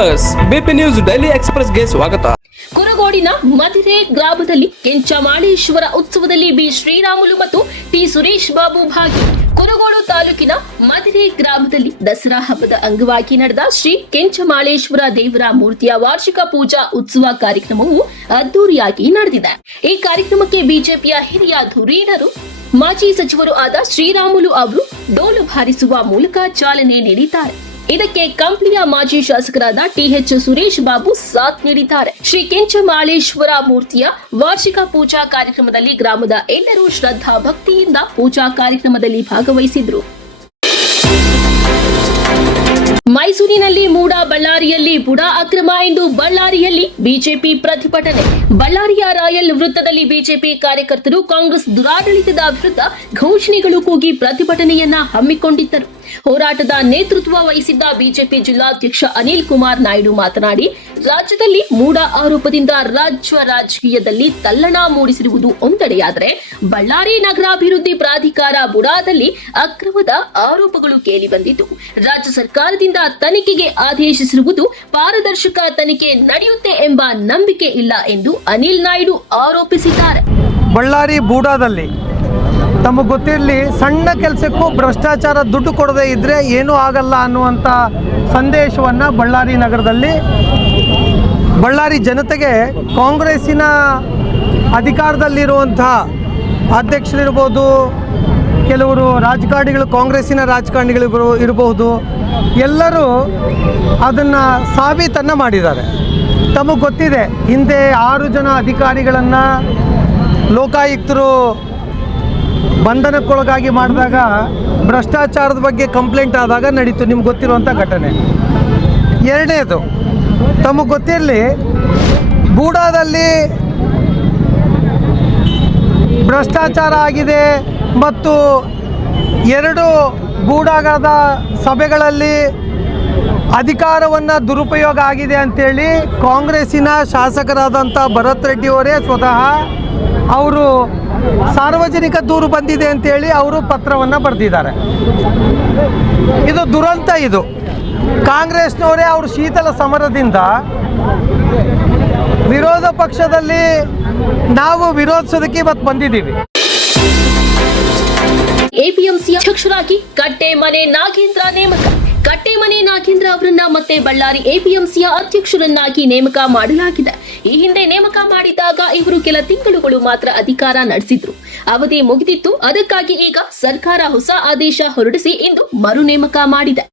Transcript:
S BP news daily ಎಕ್ಸ್ಪ್ರೆಸ್ಗೆ ಸ್ವಾಗತ. ಕುರಗೋಡಿನ ಮದಿರೆ ಗ್ರಾಮದಲ್ಲಿ ಕೆಂಚಮಾಳೇಶ್ವರ ಉತ್ಸವದಲ್ಲಿ ಬಿ. ಶ್ರೀರಾಮುಲು ಮತ್ತು ಟಿ. ಸುರೇಶ್ ಬಾಬು ಭಾಗಿ. ಕುರಗೋಡು ತಾಲೂಕಿನ ಮದಿರೆ ಗ್ರಾಮದಲ್ಲಿ ದಸರಾ ಹಬ್ಬದ ಅಂಗವಾಗಿ ನಡೆದ ಶ್ರೀ ಕೆಂಚಮಾಳೇಶ್ವರ ದೇವರ ಮೂರ್ತಿಯ ವಾರ್ಷಿಕ ಪೂಜಾ ಉತ್ಸವ ಕಾರ್ಯಕ್ರಮವು ಅದ್ದೂರಿಯಾಗಿ ನಡೆದಿದೆ. ಈ ಕಾರ್ಯಕ್ರಮಕ್ಕೆ ಬಿಜೆಪಿಯ ಹಿರಿಯ ಧುರೀಣರು, ಮಾಜಿ ಸಚಿವರು ಆದ ಶ್ರೀರಾಮುಲು ಅವರು ಡೋಲು ಬಾರಿಸುವ ಮೂಲಕ ಚಾಲನೆ ನೀಡಿದ್ದಾರೆ. ಇದಕ್ಕೆ ಕಂಪ್ಲಿಯ ಮಾಜಿ ಶಾಸಕರಾದ ಟಿಎಚ್ ಸುರೇಶ್ ಬಾಬು ಸಾಥ್ ನೀಡಿದ್ದಾರೆ. ಶ್ರೀ ಕೆಂಚಮಾಳೇಶ್ವರ ಮೂರ್ತಿಯ ವಾರ್ಷಿಕ ಪೂಜಾ ಕಾರ್ಯಕ್ರಮದಲ್ಲಿ ಗ್ರಾಮದ ಎಲ್ಲರೂ ಶ್ರದ್ಧಾ ಭಕ್ತಿಯಿಂದ ಪೂಜಾ ಕಾರ್ಯಕ್ರಮದಲ್ಲಿ ಭಾಗವಹಿಸಿದ್ರು. ಮೈಸೂರಿನಲ್ಲಿ ಮೂಡ ಬಳ್ಳಾರಿಯಲ್ಲಿ ಬುಡ ಅಕ್ರಮ ಎಂದು ಬಳ್ಳಾರಿಯಲ್ಲಿ ಬಿಜೆಪಿ ಪ್ರತಿಭಟನೆ. ಬಳ್ಳಾರಿಯ ರಾಯಲ್ ವೃತ್ತದಲ್ಲಿ ಬಿಜೆಪಿ ಕಾರ್ಯಕರ್ತರು ಕಾಂಗ್ರೆಸ್ ದುರಾಡಳಿತದ ವಿರುದ್ಧ ಘೋಷಣೆಗಳು ಕೂಗಿ ಪ್ರತಿಭಟನೆಯನ್ನ ಹಮ್ಮಿಕೊಂಡಿದ್ದರು. ಹೋರಾಟದ ನೇತೃತ್ವ ವಹಿಸಿದ್ದ ಬಿಜೆಪಿ ಜಿಲ್ಲಾಧ್ಯಕ್ಷ ಅನಿಲ್ ಕುಮಾರ್ ನಾಯ್ಡು ಮಾತನಾಡಿ ರಾಜ್ಯದಲ್ಲಿ ಮೂಡ ಆರೋಪದಿಂದ ರಾಜ್ಯ ರಾಜಕೀಯದಲ್ಲಿ ತಲ್ಲಣ ಮೂಡಿಸಿರುವುದು ಒಂದೆಡೆಯಾದರೆ ಬಳ್ಳಾರಿ ನಗರಾಭಿವೃದ್ಧಿ ಪ್ರಾಧಿಕಾರ ಬುಡಾದಲ್ಲಿ ಅಕ್ರಮದ ಆರೋಪಗಳು ಕೇಳಿಬಂದಿದ್ದು, ರಾಜ್ಯ ಸರ್ಕಾರದಿಂದ ತನಿಖೆಗೆ ಆದೇಶಿಸಿರುವುದು ಪಾರದರ್ಶಕ ತನಿಖೆ ನಡೆಯುತ್ತೆ ಎಂಬ ನಂಬಿಕೆ ಇಲ್ಲ ಎಂದು ಅನಿಲ್ ನಾಯ್ಡು ಆರೋಪಿಸಿದ್ದಾರೆ. ಬಳ್ಳಾರಿ ಬೂಡಾದಲ್ಲಿ ತಮಗೆ ಗೊತ್ತಿರಲಿ, ಸಣ್ಣ ಕೆಲಸಕ್ಕೂ ಭ್ರಷ್ಟಾಚಾರ ದುಡ್ಡು ಕೊಡದೇ ಇದ್ದರೆ ಏನೂ ಆಗಲ್ಲ ಅನ್ನುವಂಥ ಸಂದೇಶವನ್ನು ಬಳ್ಳಾರಿ ನಗರದಲ್ಲಿ ಬಳ್ಳಾರಿ ಜನತೆಗೆ ಕಾಂಗ್ರೆಸ್ಸಿನ ಅಧಿಕಾರದಲ್ಲಿರುವಂಥ ಅಧ್ಯಕ್ಷರಿರ್ಬೋದು, ಕೆಲವರು ರಾಜಕಾರಣಿಗಳು, ಕಾಂಗ್ರೆಸ್ಸಿನ ರಾಜಕಾರಣಿಗಳು ಇರ್ಬೋ- ಇರಬಹುದು ಎಲ್ಲರೂ ಅದನ್ನು ಸಾಬೀತನ್ನು ಮಾಡಿದ್ದಾರೆ. ತಮಗೆ ಗೊತ್ತಿದೆ, ಹಿಂದೆ ಆರು ಜನ ಅಧಿಕಾರಿಗಳನ್ನು ಲೋಕಾಯುಕ್ತರು ಬಂಧನಕ್ಕೊಳಗಾಗಿ ಮಾಡಿದಾಗ ಭ್ರಷ್ಟಾಚಾರದ ಬಗ್ಗೆ ಕಂಪ್ಲೇಂಟ್ ಆದಾಗ ನಡೀತು, ನಿಮ್ಗೆ ಗೊತ್ತಿರುವಂಥ ಘಟನೆ. ಎರಡನೇದು ತಮಗೆ ಗೊತ್ತಿರಲಿ, ಬೂಡಾದಲ್ಲಿ ಭ್ರಷ್ಟಾಚಾರ ಆಗಿದೆ ಮತ್ತು ಎರಡು ಬೂಡಾಗದ ಸಭೆಗಳಲ್ಲಿ ಅಧಿಕಾರವನ್ನು ದುರುಪಯೋಗ ಆಗಿದೆ ಅಂಥೇಳಿ ಕಾಂಗ್ರೆಸ್ಸಿನ ಶಾಸಕರಾದಂಥ ಭರತ್ ರೆಡ್ಡಿಯವರೇ ಸ್ವತಃ ಅವರು ಸಾರ್ವಜನಿಕ ದೂರು ಬಂದಿದೆ ಅಂತೇಳಿ ಅವರು ಪತ್ರವನ್ನು ಬರೆದಿದ್ದಾರೆ. ಇದು ದುರಂತ ಇದು. ಕಾಂಗ್ರೆಸ್ನವರೇ ಅವರು ಶೀತಲ ಸಮರದಿಂದ ವಿರೋಧ ಪಕ್ಷದಲ್ಲಿ ನಾವು ವಿರೋಧಿಸೋದಕ್ಕೆ ಇವತ್ತು ಬಂದಿದ್ದೀವಿ. ಎಪಿಎಂಸಿ ಅಧ್ಯಕ್ಷರಾಗಿ ಕಟ್ಟೆಮನೆ ನಾಗೇಂದ್ರ ನೇಮಕ. ಕಟ್ಟೆಮನೆ ನಾಗೇಂದ್ರ ಅವರನ್ನ ಮತ್ತೆ ಬಳ್ಳಾರಿ ಎಪಿಎಂಸಿಯ ಅಧ್ಯಕ್ಷರನ್ನಾಗಿ ನೇಮಕ ಮಾಡಲಾಗಿದೆ. ಈ ಹಿಂದೆ ನೇಮಕ ಮಾಡಿದಾಗ ಇವರು ಕೆಲ ತಿಂಗಳುಗಳು ಮಾತ್ರ ಅಧಿಕಾರ ನಡೆಸಿದ್ರು. ಅವಧಿ ಮುಗಿದಿತ್ತು. ಅದಕ್ಕಾಗಿ ಈಗ ಸರ್ಕಾರ ಹೊಸ ಆದೇಶ ಹೊರಡಿಸಿ ಇಂದು ಮರು ನೇಮಕ ಮಾಡಿದೆ.